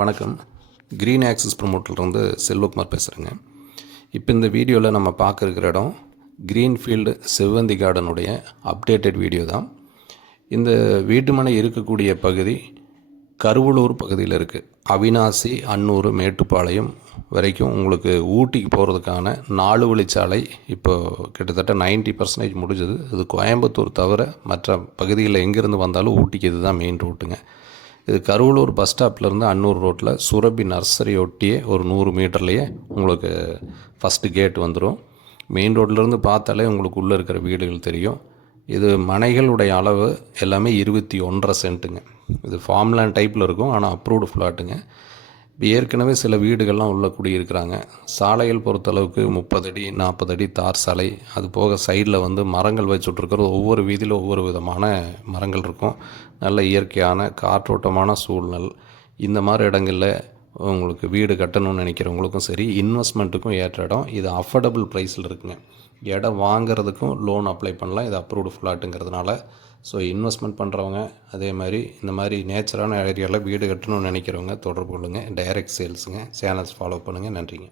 வணக்கம். Green axis ப்ரமோட்டர்லேருந்து Selvakumar பேசுகிறேங்க. இப்போ இந்த வீடியோவில் நம்ம பார்க்க இருக்கிற இடம் க்ரீன்ஃபீல்டு செவ்வந்தி கார்டனுடைய அப்டேட்டட் வீடியோ தான். இந்த வீட்டுமனை இருக்கக்கூடிய பகுதி கருவலூர் பகுதியில் இருக்குது. அவினாசி, அன்னூர், மேட்டுப்பாளையம் வரைக்கும் உங்களுக்கு ஊட்டிக்கு போகிறதுக்கான 4 வழிச்சாலை இப்போ கிட்டத்தட்ட 90% முடிஞ்சது. இது கோயம்புத்தூர் தவிர மற்ற பகுதிகளில் எங்கேருந்து வந்தாலும் ஊட்டிக்கு இது தான் மெயின் ரூட்டுங்க. இது கருவலூர் பஸ் ஸ்டாப்லேருந்து அன்னூர் ரோட்டில் சுரபி நர்சரி ஒட்டியே ஒரு 100 மீட்டர்லேயே உங்களுக்கு ஃபஸ்ட்டு கேட் வந்துடும். மெயின் ரோட்லேருந்து பார்த்தாலே உங்களுக்கு உள்ளே இருக்கிற வீடுகள் தெரியும். இது மனைகளுடைய அளவு எல்லாமே 21.5 சென்ட்டுங்க. இது ஃபார்ம்லேண்ட் டைப்பில் இருக்கும், ஆனால் அப்ரூவ்டு ஃப்ளாட்டுங்க. இப்போ ஏற்கனவே சில வீடுகள்லாம் உள்ளே குடியிருக்கிறாங்க. சாலைகள் பொறுத்தளவுக்கு 30 அடி 40 அடி தார் சாலை, அது போக சைடில் மரங்கள் வச்சுட்ருக்கிறது. ஒவ்வொரு வீதியில் ஒவ்வொரு விதமான மரங்கள் இருக்கும். நல்ல இயற்கையான காற்றோட்டமான சூழ்நிலை. இந்த மாதிரி இடங்களில் உங்களுக்கு வீடு கட்டணும்னு நினைக்கிறவங்களுக்கும் சரி, இன்வெஸ்ட்மெண்ட்டுக்கும் ஏற்ற இடம். இது அஃபோர்டபுள் ப்ரைஸில் இருக்குங்க. இடம் வாங்கிறதுக்கும் லோன் அப்ளை பண்ணலாம். இது அப்ரூவ்டு ஃப்ளாட்டுங்கிறதுனால ஸோ இன்வெஸ்ட்மெண்ட் பண்ணுறவங்க, அதே மாதிரி இந்த மாதிரி நேச்சரான ஏரியாவில் வீடு கட்டணும்னு நினைக்கிறவங்க தொடர்பு கொள்ளுங்கள். டைரக்ட் சேல்ஸுங்க. சேனல்ஸ் ஃபாலோ பண்ணுங்கள். நன்றிங்க.